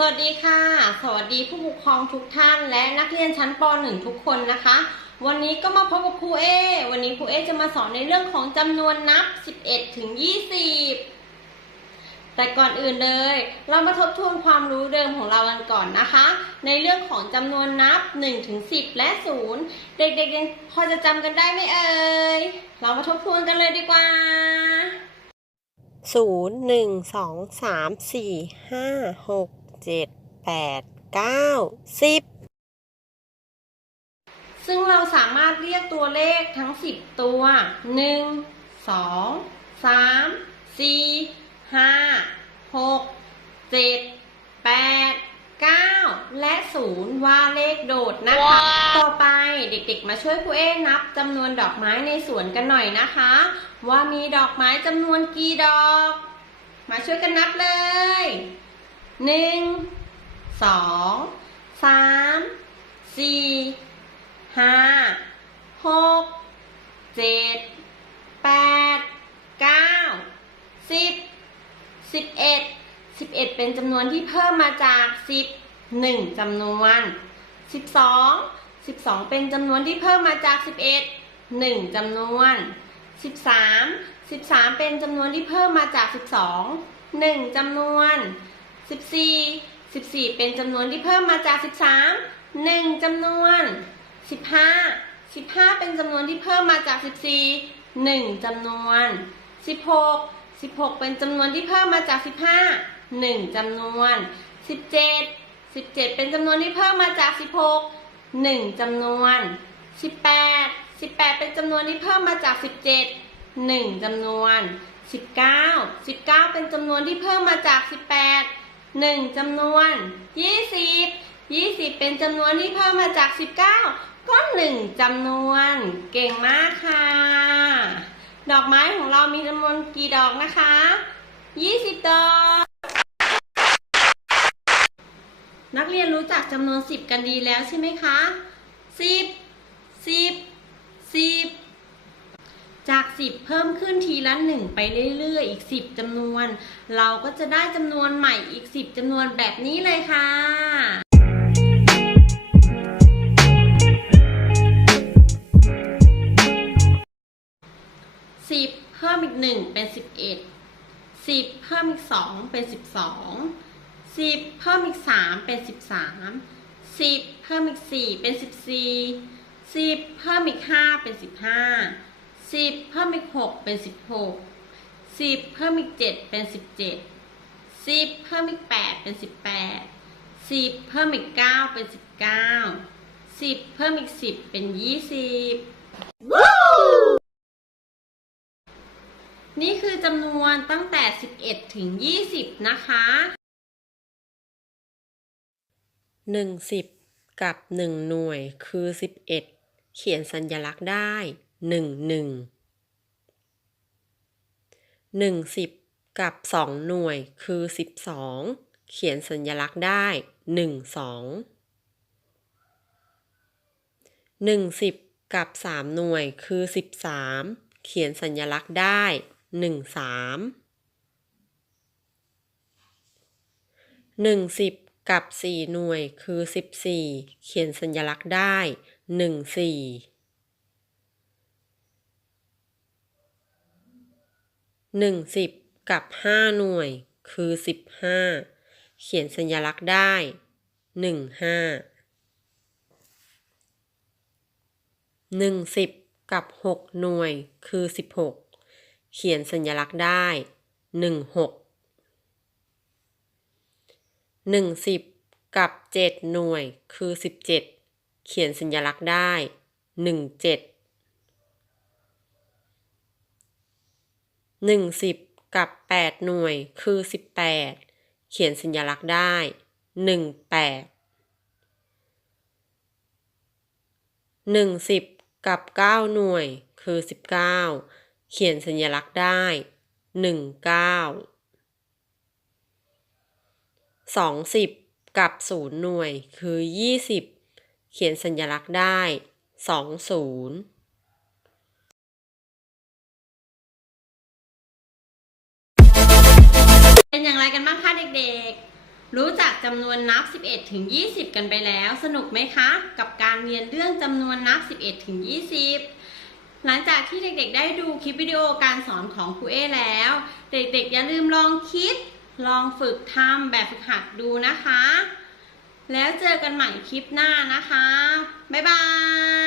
สวัสดีค่ะ สวัสดีผู้ปกครองทุกท่านและนักเรียนชั้นป .1 ทุกคนนะคะ วันนี้ก็มาพบกับครูเอ วันนี้ครูเอจะมาสอนในเรื่องของจำนวนนับ 11 ถึง 20 แต่ก่อนอื่นเลย เรามาทบทวนความรู้เดิมของเรากันก่อนนะคะ ในเรื่องของจำนวนนับ 1 ถึง 10 และ 0 เด็กๆยังพอจะจำกันได้ไหมเอ่ย เรามาทบทวนกันเลยดีกว่าศูนย์หนึ่งสองสามสี่ห้าหก เจ็ดแปดเก้าสิบซึ่งเราสามารถเรียกตัวเลขทั้ง10ตัว1 2 3 4 5 6 7 8 9และ0ว่าเลขโดดนะคะ ต่อไปเด็กๆ มาช่วยครูเอ้นับจำนวนดอกไม้ในสวนกันหน่อยนะคะ ว่ามีดอกไม้จำนวนกี่ดอก มาช่วยกันนับเลย 1 2 3 4ห้าหกเจ็ดแปดเก้าสิบสิบเอ็ดสิบเอ็ดเป็นจำนวนที่เพิ่มมาจากสิบหนึ่งจำนวนสิบสองสิบสองเป็นจำนวนที่เพิ่มมาจากสิบเอ็ดหนึ่งจำนวนสิบสามสิบสามเป็นจำนวนที่เพิ่มมาจากสิบสองหนึ่งจำนวน สิบสี่สิบสี่เป็นจำนวนที่เพิ่มมาจากสิบสามหนึ่งจำนวนสิบห้าสิบห้าเป็นจำนวนที่เพิ่มมาจากสิบสี่หนึ่งจำนวนสิบหกสิบหกเป็นจำนวนที่เพิ่มมาจากสิบห้าหนึ่งจำนวนสิบเจ็ดสิบเจ็ดเป็นจำนวนที่เพิ่มมาจากสิบหกหนึ่งจำนวนสิบแปดสิบแปดเป็นจำนวนที่เพิ่มมาจากสิบเจ็ดหนึ่งจำนวนสิบเก้าสิบเก้าเป็นจำนวนที่เพิ่มมาจากสิ หนึ่งจำนวนยี่สิบยี่สิบเป็นจำนวนที่เพิ่มมาจากสิบเก้าก็หนึ่งจำนวน เก่งมากค่ะ ดอกไม้ของเรามีจำนวนกี่ดอกนะคะ 20 ดอก นักเรียนรู้จักจำนวน 10 กันดีแล้วใช่ไหมคะ 10 10 10 เพิ่มขึ้นทีละ 1 ไปเรื่อยๆ อีก 10จำนวน เราก็จะได้จำนวนใหม่อีก 10จำนวนแบบนี้เลยค่ะสิบเพิ่มอีกหนึ่งเป็นสิบเอ็ดสิบเพิ่มอีกสองเป็นสิบสองสิบเพิ่มอีกสามเป็นสิบสามสิบเพิ่มอีกสี่เป็นสิบสี่สิบเพิ่มอีกห้าเป็นสิบห้า สิบเพิ่มอีกหกเป็นสิบหกสิบเพิ่มอีกเจ็ดเป็นสิบเจ็ดสิบเพิ่มอีกแปดเป็นสิบแปดสิบเพิ่มอีกเก้าเป็นสิบเก้าสิบเพิ่มอีกสิบเป็นยี่สิบนี่คือจำนวนตั้งแต่ 11 ถึง 20 นะคะหนึ่งสิบกับหนึ่งหน่วยคือสิบเอ็ดเขียนสัญลักษณ์ได้ หนึ่งหนึ่งหนึ่งสิบกับสองหน่วยคือสิบสองเขียนสัญลักษณ์ได้หนึ่งสองหนึ่งสิบกับสามหน่วยคือสิบสามเขียนสัญลักษณ์ได้หนึ่งสามหนึ่งสิบกับสี่หน่วยคือสิบสี่เขียนสัญลักษณ์ได้หนึ่งสี่ หนึ่งสิบกับห้าหน่วย คือสิบห้าเขียนสัญลักษณ์ได้หนึ่งห้าหนึ่งสิบกับหกหน่วย คือสิบหกเขียนสัญลักษณ์ได้หนึ่งหกหนึ่งสิบกับเจ็ดหน่วย คือสิบเจ็ดเขียนสัญลักษณ์ได้หนึ่งเจ็ด 10 กับ 8 หน่วยคือ 18 เขียนสัญลักษณ์ได้ 18 10 กับ 9 หน่วยคือ 19 เขียนสัญลักษณ์ได้ 19 20 กับ 0 หน่วยคือ 20 เขียนสัญลักษณ์ได้ 20 เป็นอย่างไรกันบ้างคะเด็กๆ รู้จักจำนวนนับ 11 ถึง 20 กันไปแล้ว สนุกไหมคะ กับการเรียนเรื่องจำนวนนับ 11 ถึง 20 หลังจากที่เด็กๆ ได้ดูคลิปวิดีโอการสอนของครูเอแล้ว เด็กๆ อย่าลืมลองคิด ลองฝึกทำแบบฝึกหัดดูนะคะ แล้วเจอกันใหม่คลิปหน้านะคะ บ๊ายบาย